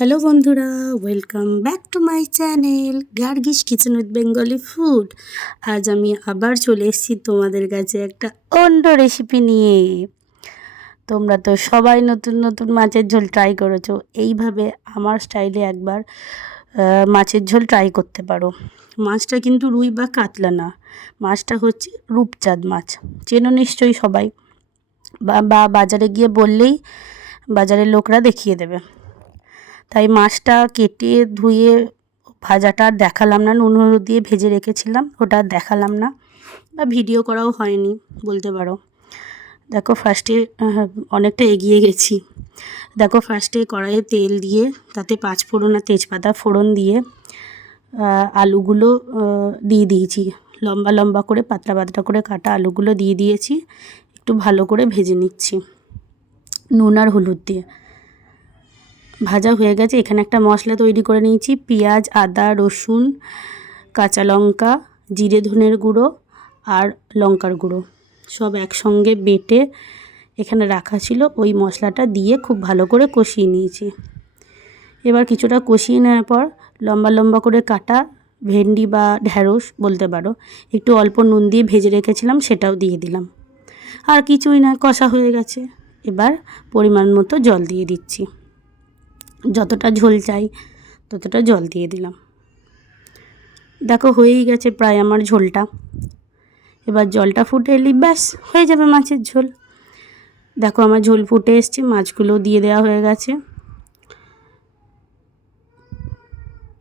Hello বন্ধুরা, welcome back to my channel Gargi's kitchen with Bengali food. আজ আমি আবার চলে এসেছি তোমাদের কাছে একটা অন্য রেসিপি নিয়ে। তোমরা তো সবাই নতুন নতুন মাছের ঝোল ট্রাই করেছো, এইভাবে আমার স্টাইলে একবার মাছের ঝোল ট্রাই করতে পারো। মাছটা কিন্তু রুই বা কাতলা না, মাছটা হচ্ছে রূপচাঁদ মাছ। চেনো নিশ্চয়ই সবাই, বা বাজারে গিয়ে বললেই বাজারের লোকরা দেখিয়ে দেবে। তাই মাছটা কেটে ধুয়ে ভাজাটা আর দেখালাম না, নুন হলুদ দিয়ে ভেজে রেখেছিলাম, ওটা আর দেখালাম না বা ভিডিও করাও হয়নি বলতে পারো। দেখো ফার্স্টে অনেকটা এগিয়ে গেছি। দেখো ফার্স্টে কড়াইয়ে তেল দিয়ে তাতে পাঁচফোড়ন আর তেজপাতা ফোড়ন দিয়ে আলুগুলো দিয়ে দিয়েছি, লম্বা লম্বা করে পাতলা পাতলা করে কাটা আলুগুলো দিয়ে দিয়েছি। একটু ভালো করে ভেজে নিচ্ছি নুন আর হলুদ দিয়ে। ভাজা হয়ে গেছে, এখানে একটা মশলা তৈরি করে নিয়েছি। পেঁয়াজ, আদা, রসুন, কাঁচা লঙ্কা, জিরে ধনের গুঁড়ো আর লঙ্কার গুঁড়ো সব একসঙ্গে বেটে এখানে রাখা ছিল। ওই মশলাটা দিয়ে খুব ভালো করে কষিয়ে নিয়েছি। এবার কিছুটা কষিয়ে নেওয়ার পর লম্বা লম্বা করে কাটা ভেন্ডি বা ঢ্যাঁড়স বলতে পারো, একটু অল্প নুন দিয়ে ভেজে রেখেছিলাম, সেটাও দিয়ে দিলাম। আর কিছুই না, কষা হয়ে গেছে। এবার পরিমাণ মতো জল দিয়ে দিচ্ছি, যতটা ঝোল চাই ততটা জল দিয়ে দিলাম। দেখো হয়েই গেছে প্রায় আমার ঝোলটা। এবার জলটা ফুটে এলেই ব্যাস হয়ে যাবে মাছের ঝোল। দেখো আমার ঝোল ফুটে এসছে, মাছগুলো দিয়ে দেওয়া হয়ে গেছে।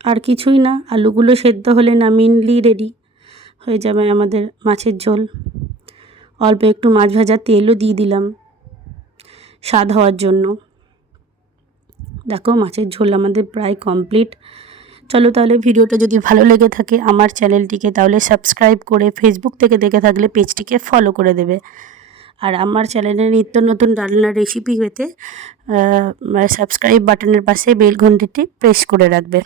আর কিছুই না, আলুগুলো সেদ্ধ হলে নামিয়ে রেডি হয়ে যাবে আমাদের মাছের ঝোল। অল্প একটু মাছ ভাজা তেলও দিয়ে দিলাম স্বাদ হওয়ার জন্য। দেখো মাছের ঝোল আমাদের প্রায় কমপ্লিট। চলো তাহলে ভিডিওটা যদি ভালো লেগে থাকে আমার চ্যানেলটিকে তাহলে সাবস্ক্রাইব করে, ফেসবুক থেকে দেখে থাকলে পেজটিকে ফলো করে দেবে। আর আমার চ্যানেলে নিত্য নতুন রান্নার রেসিপি পেতে সাবস্ক্রাইব বাটনের পাশে বেল ঘন্টিটি প্রেস করে রাখবে।